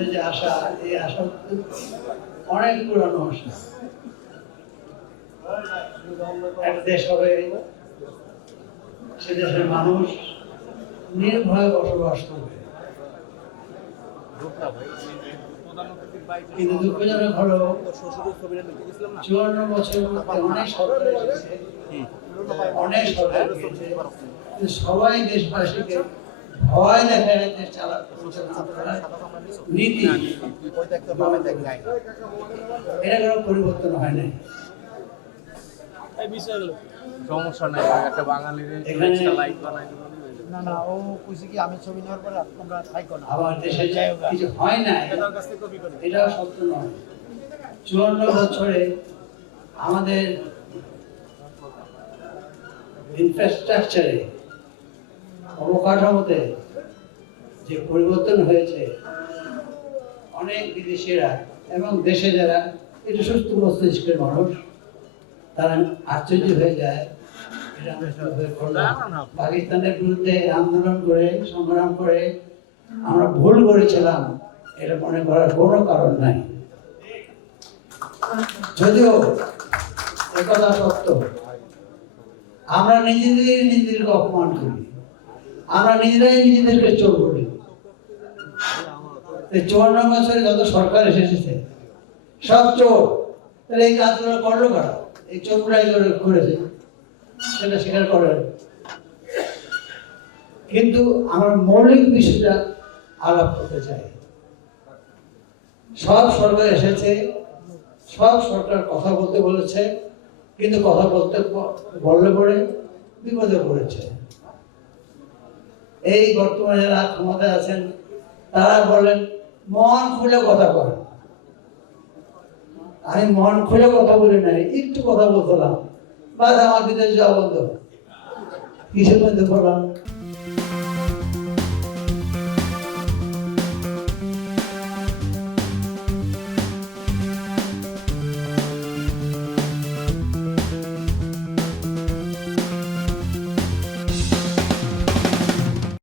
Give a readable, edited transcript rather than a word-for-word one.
আমাদের যে আশা, এই আশা অনেক পুরানো আশা। একটা দেশ হবে, সে দেশের মানুষ নির্ভয়ে বসবাস করবে। কিন্তু দুঃখজনক হলো 54 বছরের মধ্যে অনেক সরকার এসেছে, অনেক সরকার এসেছে, সবাই দেশবাসীকে ভয় দেখায় দেশ চালাতে নীতি, এটা কোনো পরিবর্তন হয় নাই। সমস্যা নাই, একটা বাঙালির লাইট বানাই না না, ও কইছে কি আমি ছবি নেওয়ার পরে তোমরা থাইকো না। আবার দেশে কিছু হয় না, এটাও সত্য নয়। 54 বছরে আমাদের ইনফ্রাস্ট্রাকচারে, অবকাঠামোতে যে পরিবর্তন হয়েছে, অনেক বিদেশিরা এবং দেশে যারা একটু সুস্থ মস্তিষ্কের মানুষ, তারা আশ্চর্য হয়ে যায়। পাকিস্তানের বিরুদ্ধে আন্দোলন করে, সংগ্রাম করে আমরা ভুল করেছিলাম, এটা মনে করার কোনো কারণ নাই। যদিও একথা সত্য, আমরা নিজেদেরকে অপমান করি, আমরা নিজেরাই নিজেদেরকে চোর করি। 54 বছরে যত সরকার এসেছে সব চোর, তাহলে এই কাজগুলো করলো কারা? এই চোরগুলাই করেছে, সেটা স্বীকার করেন। কিন্তু আমরা মৌলিক বিষয়টা আলাপ করতে চাই। সব সরকার এসেছে, সব সরকার কথা বলতে বলেছে, কিন্তু কথা বলতে বললে পরে বিপদে পড়েছে। এই বর্তমানে যারা ক্ষমতায় আছেন তারা বলেন মন খুলে কথা বলেন। আমি মন খুলে কথা বলি নাই, একটু কথা বলতাম, বাস আমার বিদেশ যাওয়া বন্ধ। কিসের মধ্যে করলাম?